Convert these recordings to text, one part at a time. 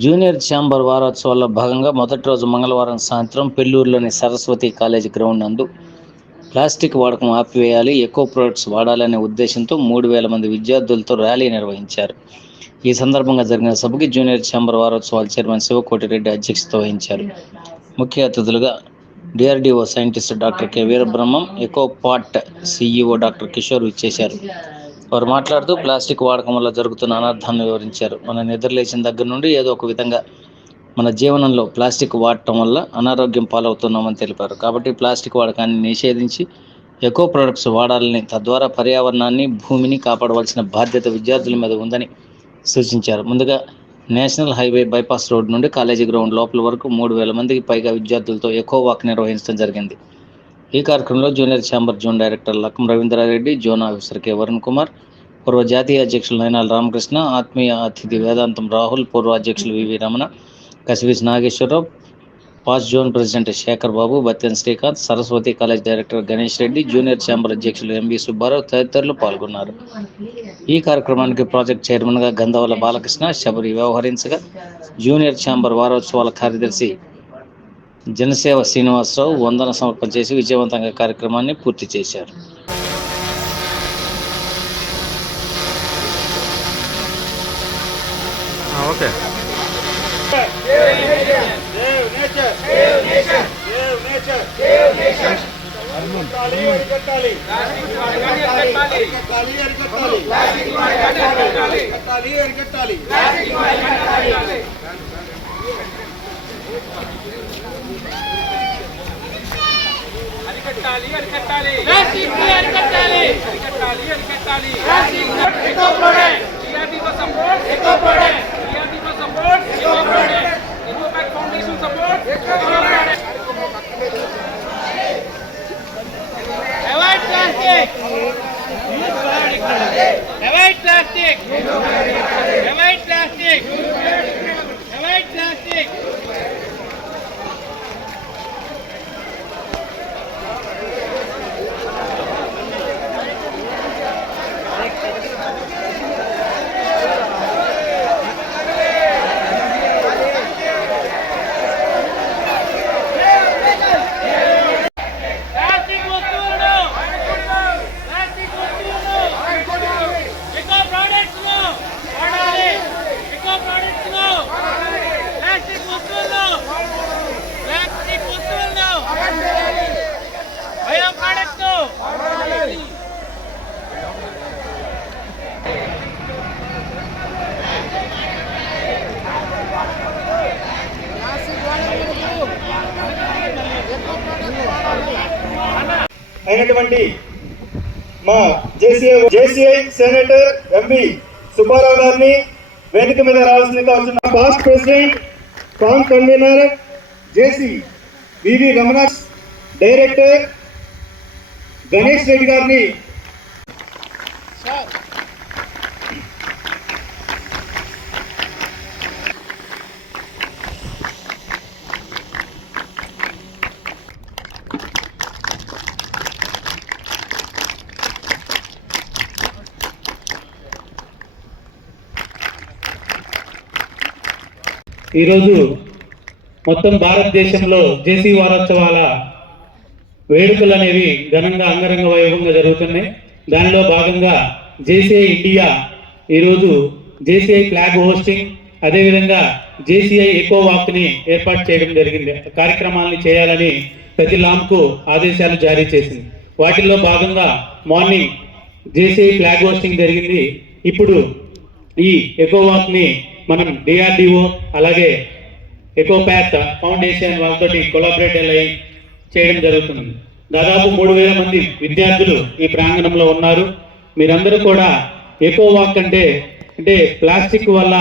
Junior chamber వారోత్సవాల్లో భాగంగా మొదటి రోజు మంగళవారం సాయంత్రం పెళ్ళూరులోని సరస్వతి కాలేజీ గ్రౌండ్ నందు ప్లాస్టిక్ వాడకం ఆపివేయాలి ఎకో ప్రొడక్ట్స్ వాడాలనే ఉద్దేశంతో మూడు వేల మంది విద్యార్థులతో ర్యాలీ నిర్వహించారు. ఈ సందర్భంగా జరిగిన సభకి జూనియర్ ఛాంబర్ వారోత్సవాల చైర్మన్ శివకోటిరెడ్డి అధ్యక్షత వహించారు. ముఖ్య అతిథులుగా DRDO scientist doctor K Veerabrahmam eco part CEO doctor Kishore ఇచ్చేశారు వారు మాట్లాడుతూ ప్లాస్టిక్ వాడకం వల్ల జరుగుతున్న అనర్థాన్ని వివరించారు. మన నిద్రలేచిన దగ్గర నుండి ఏదో ఒక విధంగా మన జీవనంలో ప్లాస్టిక్ వాడటం వల్ల అనారోగ్యం పాలవుతున్నామని తెలిపారు. కాబట్టి ప్లాస్టిక్ వాడకాన్ని నిషేధించి ఎకో ప్రొడక్ట్స్ వాడాలని తద్వారా పర్యావరణాన్ని భూమిని కాపాడవలసిన బాధ్యత విద్యార్థుల మీద ఉందని సూచించారు. ముందుగా నేషనల్ హైవే బైపాస్ రోడ్ నుండి కాలేజీ గ్రౌండ్ లోపల వరకు మూడు వేల మందికి పైగా విద్యార్థులతో ఎకో వాక్ నిర్వహించడం జరిగింది. ఈ కార్యక్రమంలో junior chamber zone director Lakkam Ravindrareddy zone officer K Varun Kumar పూర్వ జాతీయ అధ్యక్షులు నయనాల రామకృష్ణ ఆత్మీయ అతిథి వేదాంతం రాహుల్ పూర్వ అధ్యక్షులు VV Ramana కసివిస్ Nageswararao past zone president Shekhar Babu బత్యన్ Srikanth Saraswati college director Ganesh Reddy junior chamber అధ్యక్షులు ఎంవి సుబ్బారావు తదితరులు పాల్గొన్నారు. ఈ కార్యక్రమానికి ప్రాజెక్ట్ చైర్మన్గా గంధవల బాలకృష్ణ శబరి వ్యవహరించగా జూనియర్ ఛాంబర్ వారోత్సవాల కార్యదర్శి జనసేవ శ్రీనివాసరావు వందన సమర్పణ చేసి విజయవంతంగా కార్యక్రమాన్ని పూర్తి చేశారు. ఓకే. అరికట్టాలి అరికట్టాలి అరికట్టాలి అరికట్టాలి అరికట్టాలి eco product DRDO support eco product DRDO support eco product eco back foundation support eco product avoid plastic avoid plastic avoid plastic avoid plastic plastic వస్తువులను ప్లాస్టిక్ వస్తువులను ఎకో ప్రొడక్ట్స్ను వాడాలి ఎకో ప్రొడక్ట్స్ను ప్లాస్టిక్ వస్తువులను ప్లాస్టిక్ వస్తువులను బయో ప్రొడక్ట్స్ను అయినటువంటి మా JCI JCI senator MP Subbarao గారిని వేదిక మీద రావాల్సిందిగా వచ్చిన past president con convener JC VV Ramana director Ganesh Reddy గారిని ఈరోజు మొత్తం భారతదేశంలో జేసీ వారోత్సవాల వేడుకలు అనేవి ఘనంగా అంగరంగ వైభవంగా జరుగుతున్నాయి. దానిలో భాగంగా జేసీఐ ఇండియా ఈరోజు జేసీఐ ఫ్లాగ్ హోస్టింగ్ అదేవిధంగా జేసీఐ ఎకో వాక్ని ఏర్పాటు చేయడం జరిగింది. కార్యక్రమాలని చేయాలని ప్రతి లాంకు ఆదేశాలు జారీ చేసింది. వాటిల్లో భాగంగా మార్నింగ్ జేసీఐ ఫ్లాగ్ హోస్టింగ్ జరిగింది. ఇప్పుడు ఈ ఎకో వాక్ని మనం డిఆర్డిఓ అలాగే ఎకోప్యాత్ ఫౌండేషన్ వాళ్ళతో కొలాబరేట్ అయ్యి చేయడం జరుగుతుంది. దాదాపు మూడు వేల మంది విద్యార్థులు ఈ ప్రాంగణంలో ఉన్నారు. మీరందరూ కూడా ఎకో వాక్ అంటే అంటే ప్లాస్టిక్ వల్ల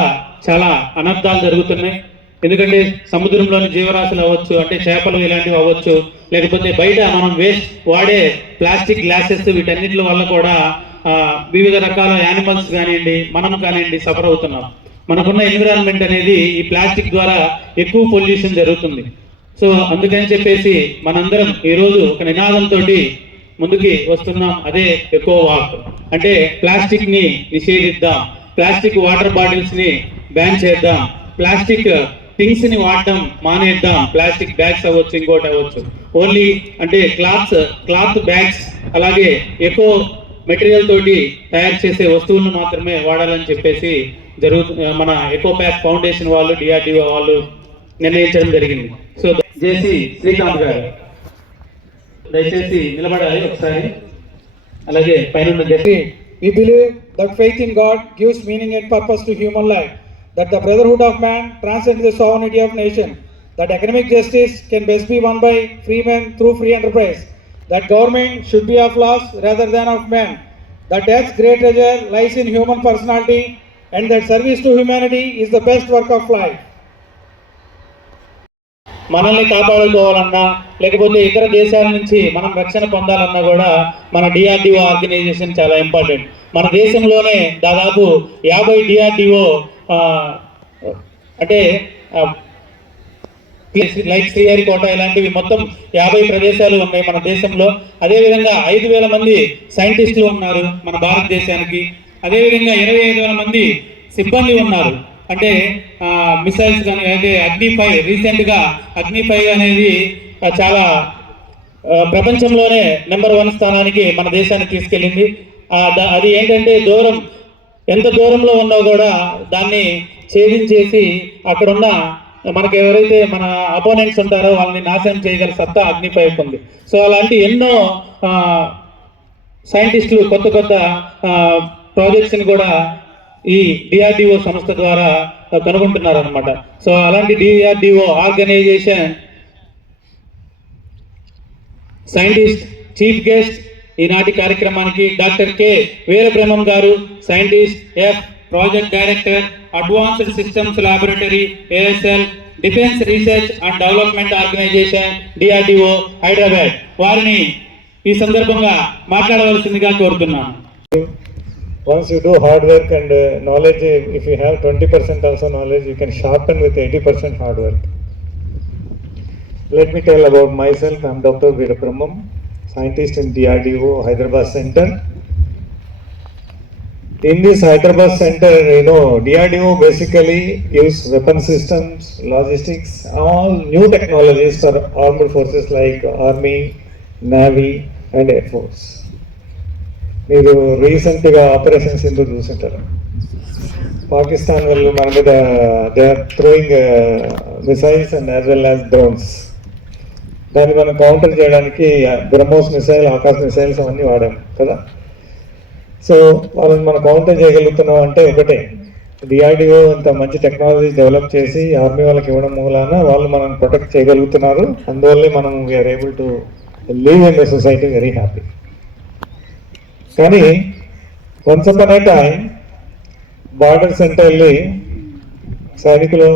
చాలా అనర్థాలు జరుగుతున్నాయి. ఎందుకంటే సముద్రంలోని జీవరాశులు అవ్వచ్చు అంటే చేపలు ఇలాంటివి అవ్వచ్చు లేకపోతే బయట మనం వేస్ట్ వాడే ప్లాస్టిక్ గ్లాసెస్ వీటన్నిటి వల్ల కూడా వివిధ రకాల యానిమల్స్ కానివ్వండి మనం కానివ్వండి సఫర్ అవుతున్నాం. మనకున్న ఎన్విరాన్మెంట్ అనేది ఈ ప్లాస్టిక్ ద్వారా ఎక్కువ పొల్యూషన్ జరుగుతుంది. సో అందుకని చెప్పేసి మనందరం ఈరోజు ఒక నినాదంతో ముందుకి వస్తున్నాం. అదే ఎకో వాక్ అంటే ప్లాస్టిక్ని నిషేధిద్దాం. ప్లాస్టిక్ వాటర్ బాటిల్స్ని బ్యాన్ చేద్దాం. ప్లాస్టిక్ థింగ్స్ని వాడటం మానేద్దాం. ప్లాస్టిక్ బ్యాగ్స్ అవ్వచ్చు ఇంకోటి అవ్వచ్చు. ఓన్లీ అంటే క్లాత్స్ క్లాత్ బ్యాగ్స్ అలాగే ఎకో మెటీరియల్ తోటి తయారు చేసే వస్తువులను మాత్రమే వాడాలని చెప్పేసి జరుగు మన ఎకో ప్యాక్ ఫౌండేషన్ వాళ్ళు డిఆర్డిఓ వాళ్ళు నిర్ణయించడం జరిగింది సో జేసి శ్రీకాంత్ గారు దయచేసి నిలబడాలి ఒకసారి అలాగే పైన జేసి We believe that faith in God gives meaning and purpose to human life, that the brotherhood of man transcends the sovereignty of nation, that economic justice can best be won by free men through free enterprise, that government should be of laws rather than of men, that death's great treasure lies in human personality, and that service to humanity is the best work of life. మనల్ని కాపాడుకోవాలన్నా లేకపోతే ఇతర దేశాల నుంచి మనం రక్షణ పొందాలన్నా కూడా మన డిఆర్డిఓ ఆర్గనైజేషన్ చాలా ఇంపార్టెంట్ మన దేశంలోనే దాదాపు యాభై డిఆర్డిఓ అంటే లైక్ శ్రీహరికోట ఇలాంటివి మొత్తం యాభై ప్రదేశాలు ఉన్నాయి మన దేశంలో. అదేవిధంగా ఐదు వేల మంది సైంటిస్టులు ఉన్నారు మన భారతదేశానికి. అదేవిధంగా ఇరవై ఐదు వేల మంది సిబ్బంది ఉన్నారు. అంటే మిసైల్స్ కానీ అంటే అగ్నిఫై రీసెంట్గా అగ్నిఫై అనేది చాలా ప్రపంచంలోనే నెంబర్ వన్ స్థానానికి మన దేశాన్ని తీసుకెళ్ళింది. అది ఏంటంటే దూరం ఎంత దూరంలో ఉన్నా కూడా దాన్ని ఛేదించేసి అక్కడున్న మనకి ఎవరైతే మన అపోనెంట్స్ ఉంటారో వాళ్ళని నాశనం చేయగల సత్తా అగ్నిపై ఉంది. సో అలాంటి ఎన్నో సైంటిస్టులు కొత్త కొత్త ప్రాజెక్ట్స్ని కూడా ఈ డిఆర్డిఓ సంస్థ ద్వారా కనుగొంటున్నారు అనమాట సో అలాంటి DRDO organisation scientist chief guest ఈనాటి కార్యక్రమానికి డాక్టర్ కె. వీరబ్రహ్మం గారు scientist F. Project director advanced systems laboratory ASL defence research and development organisation DRDO Hyderabad. వారిని ఈ సందర్భంగా మాట్లాడవలసిందిగా కోరుతున్నాను. Once you do hard work and uh, knowledge, if you have 20% also knowledge, you can sharpen with 80% hard work. Let me tell about myself. I'm Dr. Veerabrahmam, scientist in DRDO Hyderabad Center. In this Hyderabad Center, you know, DRDO basically use weapon systems, logistics, all new technologies for armed forces like Army, Navy, and Air Force. మీరు రీసెంట్గా operations ఎందుకు చూసింటారు? పాకిస్తాన్ వాళ్ళు మన మీద they are throwing missiles and as well as drones దాన్ని మనం counter చేయడానికి BrahMos missile Akash missiles అవన్నీ వాడాం కదా? సో వాళ్ళని మనం కౌంటర్ చేయగలుగుతున్నాం అంటే ఒకటే డిఆర్డిఓ ఇంత మంచి టెక్నాలజీ డెవలప్ చేసి ఆర్మీ వాళ్ళకి ఇవ్వడం మూలాన వాళ్ళు మనం ప్రొటెక్ట్ చేయగలుగుతున్నారు. అందువల్లే మనం we are able to live in the society very happy కానీ once upon time border centre వెళ్ళి సైనికులు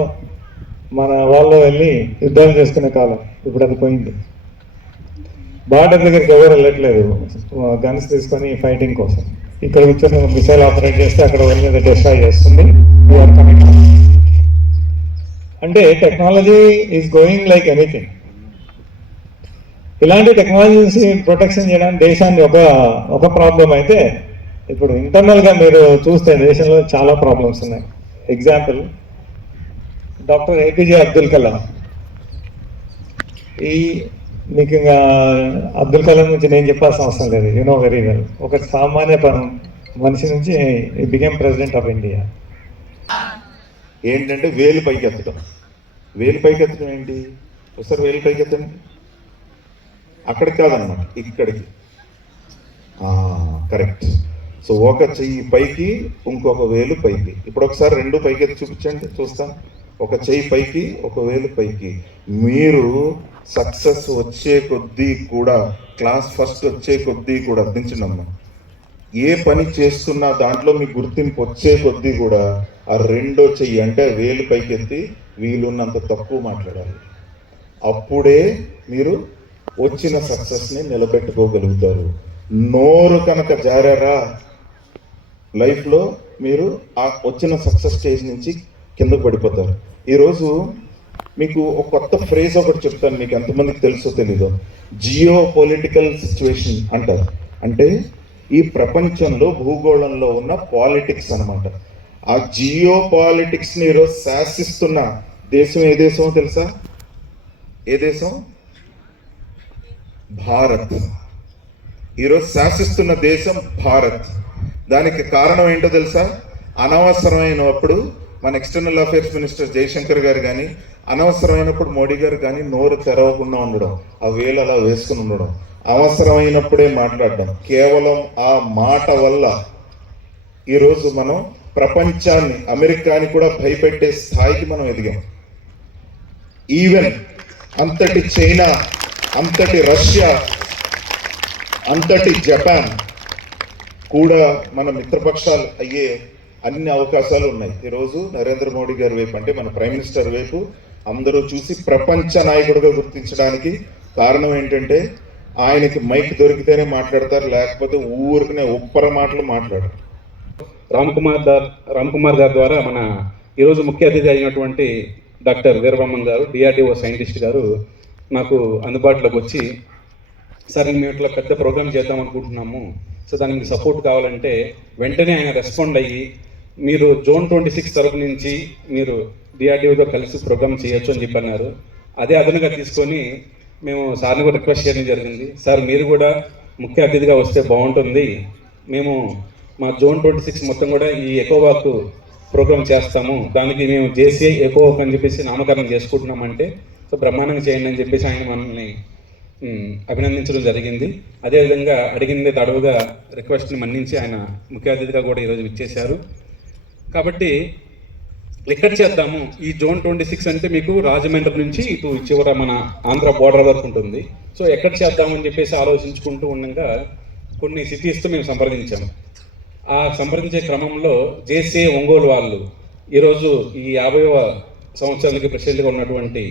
మన వాళ్ళు వెళ్ళి యుద్ధాలు చేసుకునే కాలం. ఇప్పుడు అది పోయింది. బార్డర్ దగ్గరికి ఎవరు వెళ్ళట్లేదు. గన్స్ తీసుకొని ఫైటింగ్ కోసం. ఇక్కడ కూర్చొని మిసైల్ ఆపరేట్ చేస్తే అక్కడ వాళ్ళ మీద డిస్ట్రాయ్ చేస్తుంది. అంటే technology is going like anything ఇలాంటి టెక్నాలజీస్ ప్రొటెక్షన్ చేయడానికి దేశాన్ని ఒక ఒక ప్రాబ్లం అయితే ఇప్పుడు ఇంటర్నల్గా మీరు చూస్తే దేశంలో చాలా ప్రాబ్లమ్స్ ఉన్నాయి. Example doctor APJ Abdul Kalam ఈ మీకు ఇంకా అబ్దుల్ కలాం నుంచి నేను చెప్పాల్సిన అవసరం లేదు. యు నో వెరీ వెల్ ఒక సామాన్య మనిషి నుంచి బిగేమ్ ప్రెసిడెంట్ ఆఫ్ ఇండియా ఏంటంటే వేలు పైకెత్తడం. వేలు పైకెత్తడం ఏంటి? ఒకసారి వేలు పైకెత్తండి. అక్కడికి కాదనమాట ఇక్కడికి. కరెక్ట్. సో ఒక చెయ్యి పైకి ఇంకొక వేలు పైకి. ఇప్పుడు ఒకసారి రెండు పైకి ఎత్తి చూపించండి చూస్తాం ఒక చెయ్యి పైకి ఒక వేలు పైకి. మీరు సక్సెస్ వచ్చే కొద్దీ కూడా క్లాస్ ఫస్ట్ వచ్చే కొద్దీ కూడా దించండి అమ్మా ఏ పని చేస్తున్నా దాంట్లో మీ గుర్తింపు వచ్చే కొద్దీ కూడా ఆ రెండో చెయ్యి అంటే వేలు పైకెత్తి వీలున్నంత తక్కువ మాట్లాడాలి. అప్పుడే మీరు వచ్చిన సక్సెస్ని నిలబెట్టుకోగలుగుతారు. నోరు కనుక జారారా లైఫ్లో మీరు ఆ వచ్చిన సక్సెస్ స్టేజ్ నుంచి కిందకు పడిపోతారు. ఈరోజు మీకు ఒక కొత్త ఫ్రేజ్ ఒకటి చెప్తాను మీకు ఎంతమందికి తెలుసో తెలీదో. జియో పొలిటికల్ సిచ్యువేషన్ అంటారు. అంటే ఈ ప్రపంచంలో భూగోళంలో ఉన్న పాలిటిక్స్ అన్నమాట. ఆ జియో పాలిటిక్స్ని ఈరోజు శాసిస్తున్న దేశం ఏ దేశమో తెలుసా? ఏ దేశం? భారత్. ఈరోజు శాసిస్తున్న దేశం భారత్. దానికి కారణం ఏంటో తెలుసా? అనవసరమైనప్పుడు మన ఎక్స్టర్నల్ అఫైర్స్ మినిస్టర్ జయశంకర్ గారు కానీ అనవసరమైనప్పుడు మోడీ గారు కానీ నోరు తెరవకుండా ఉండడం ఆ వేలు అలా వేసుకుని ఉండడం అవసరమైనప్పుడే మాట్లాడడం కేవలం ఆ మాట వల్ల ఈరోజు మనం ప్రపంచాన్ని అమెరికాని కూడా భయపెట్టే స్థాయికి మనం ఎదిగాం. ఈవెన్ అంతటి చైనా అంతటి రష్యా అంతటి జపాన్ కూడా మన మిత్రపక్షాలు అయ్యే అన్ని అవకాశాలు ఉన్నాయి. ఈరోజు నరేంద్ర మోడీ గారి వైపు అంటే మన ప్రైమ్ మినిస్టర్ వైపు అందరూ చూసి ప్రపంచ నాయకుడిగా గుర్తించడానికి కారణం ఏంటంటే ఆయనకి మైక్ దొరికితేనే మాట్లాడతారు లేకపోతే ఊరికనే ఉప్పర మాటలు మాట్లాడరు. రామ్కుమార్ దార్ రామ్ కుమార్ గారి ద్వారా మన ఈరోజు ముఖ్య అతిథి అయినటువంటి డాక్టర్ వీరబ్రహ్మన్ గారు డిఆర్డిఓ సైంటిస్ట్ గారు నాకు అందుబాటులోకి వచ్చి సార్ మేము ఇట్లా పెద్ద ప్రోగ్రామ్ చేద్దాం అనుకుంటున్నాము. సో దానికి సపోర్ట్ కావాలంటే వెంటనే ఆయన రెస్పాండ్ అయ్యి మీరు జోన్ ట్వంటీ సిక్స్ తరపు నుంచి మీరు డిఆర్డీఓతో కలిసి ప్రోగ్రామ్ చేయొచ్చు అని చెప్పి అన్నారు అదే అదనగా తీసుకొని మేము సార్ని కూడా రిక్వెస్ట్ చేయడం జరిగింది. సార్ మీరు కూడా ముఖ్య అతిథిగా వస్తే బాగుంటుంది. మేము మా జోన్ ట్వంటీ సిక్స్ మొత్తం కూడా ఈ ఎకోవాక్ ప్రోగ్రామ్ చేస్తాము. దానికి మేము జేసీఐ ఎకోవాక్ అని చెప్పేసి నామకరణం చేసుకుంటున్నామంటే సో బ్రహ్మాండంగా చేయండి అని చెప్పేసి ఆయన మనల్ని అభినందించడం జరిగింది. అదేవిధంగా అడిగింది తడవుగా రిక్వెస్ట్ని మన్నించి ఆయన ముఖ్య అతిథిగా కూడా ఈరోజు ఇచ్చేశారు కాబట్టి ఎక్కడ చేద్దాము. ఈ జోన్ ట్వంటీ సిక్స్ అంటే మీకు రాజమండ్రి నుంచి ఇటు చివర మన ఆంధ్ర బోర్డర్ వరకు ఉంటుంది. సో ఎక్కడ చేద్దామని చెప్పేసి ఆలోచించుకుంటూ ఉండగా కొన్ని సిటీస్తో మేము సంప్రదించాము ఆ సంప్రదించే క్రమంలో జేసీ ఒంగోలు వాళ్ళు ఈరోజు ఈ యాభైవ సంవత్సరానికి ప్రెసిడెంట్గా ఉన్నటువంటి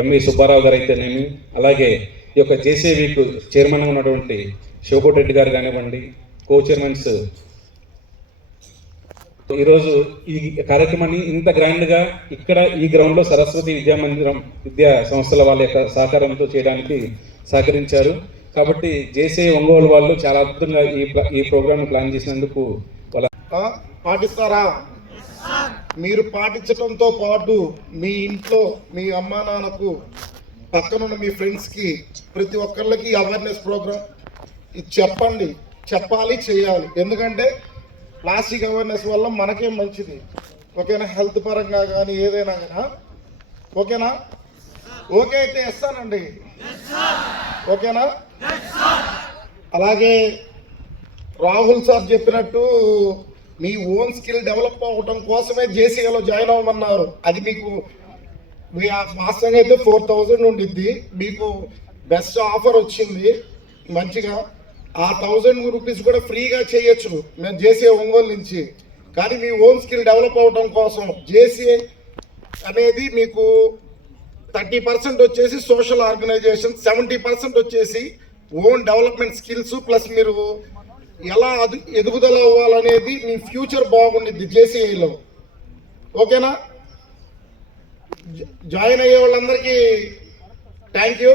ఎంవి e. సుబ్బారావు గారు అయితేనేమి అలాగే ఈ యొక్క జేసీవీకు చైర్మన్గా ఉన్నటువంటి శివకోటి రెడ్డి గారు కానివ్వండి కో చైర్మన్స్ ఈరోజు ఈ కార్యక్రమాన్ని ఇంత గ్రాండ్గా ఇక్కడ ఈ గ్రౌండ్లో సరస్వతి విద్యా మందిరం విద్యా సంస్థల వాళ్ళ యొక్క సహకారంతో చేయడానికి సహకరించారు. కాబట్టి జేసీ ఒంగోలు వాళ్ళు చాలా అద్భుతంగా ఈ ఈ ప్రోగ్రామ్ ప్లాన్ చేసినందుకు వాళ్ళ పాటిస్తారా? మీరు పాటించడంతో పాటు మీ ఇంట్లో మీ అమ్మా నాన్నకు పక్కనున్న మీ ఫ్రెండ్స్కి ప్రతి ఒక్కళ్ళకి అవేర్నెస్ ప్రోగ్రామ్ ఇది చెప్పండి చెప్పాలి చేయాలి. ఎందుకంటే ప్లాస్టిక్ అవేర్నెస్ వల్ల మనకేం మంచిది? ఓకేనా? హెల్త్ పరంగా కానీ ఏదైనా కానీ ఓకేనా? ఓకే అయితే ఇస్తానండి ఓకేనా? అలాగే రాహుల్ సార్ చెప్పినట్టు మీ ఓన్ స్కిల్ డెవలప్ అవ్వటం కోసమే జేసీఏలో జాయిన్ అవ్వమన్నారు. అది మీకు మీ ఆ వాస్తవంగా అయితే ఫోర్ థౌజండ్ ఉండిద్ది. మీకు బెస్ట్ ఆఫర్ వచ్చింది. మంచిగా. ఆ థౌజండ్ రూపీస్ కూడా ఫ్రీగా చేయొచ్చు. మేము జేసీఏ ఒంగోలు నుంచి. కానీ మీ ఓన్ స్కిల్ డెవలప్ అవ్వటం కోసం జేసీఏ అనేది మీకు థర్టీ పర్సెంట్ వచ్చేసి సోషల్ ఆర్గనైజేషన్ సెవెంటీ పర్సెంట్ వచ్చేసి ఓన్ డెవలప్మెంట్ స్కిల్స్ ప్లస్ మీరు ఎలా ఎదుగుదల అవ్వాలనేది మీ ఫ్యూచర్ బాగుండిద్ది జేసీఐలో ఓకేనా? జ- జాయిన్ అయ్యే వాళ్ళందరికీ థ్యాంక్ యూ.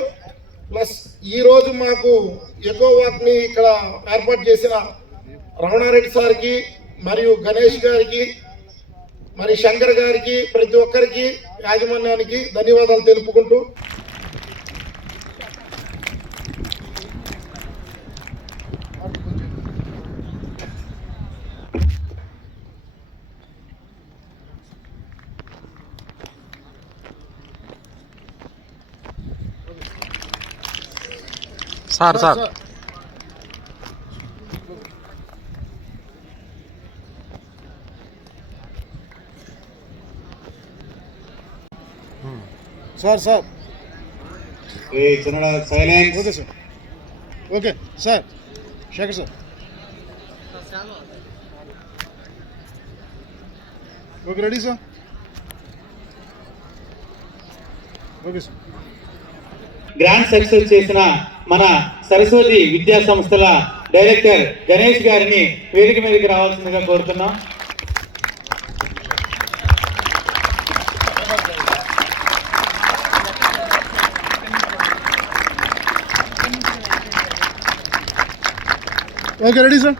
ప్లస్ ఈరోజు మాకు ఎకో వాక్ని ఇక్కడ ఏర్పాటు చేసిన రమణారెడ్డి సార్కి మరియు గణేష్ గారికి మరి శంకర్ గారికి ప్రతి ఒక్కరికి యాజమాన్యానికి ధన్యవాదాలు తెలుపుకుంటూ sir sir. Sir sir. Okay sir. Okay sir. Shekar sir. Okay ready sir? Okay sir. Grand success చేసిన మన సరస్వతి విద్యా సంస్థల డైరెక్టర్ గణేష్ గారిని వేదిక మీదకి రావాల్సిందిగా కోరుతున్నాం. Okay ready sir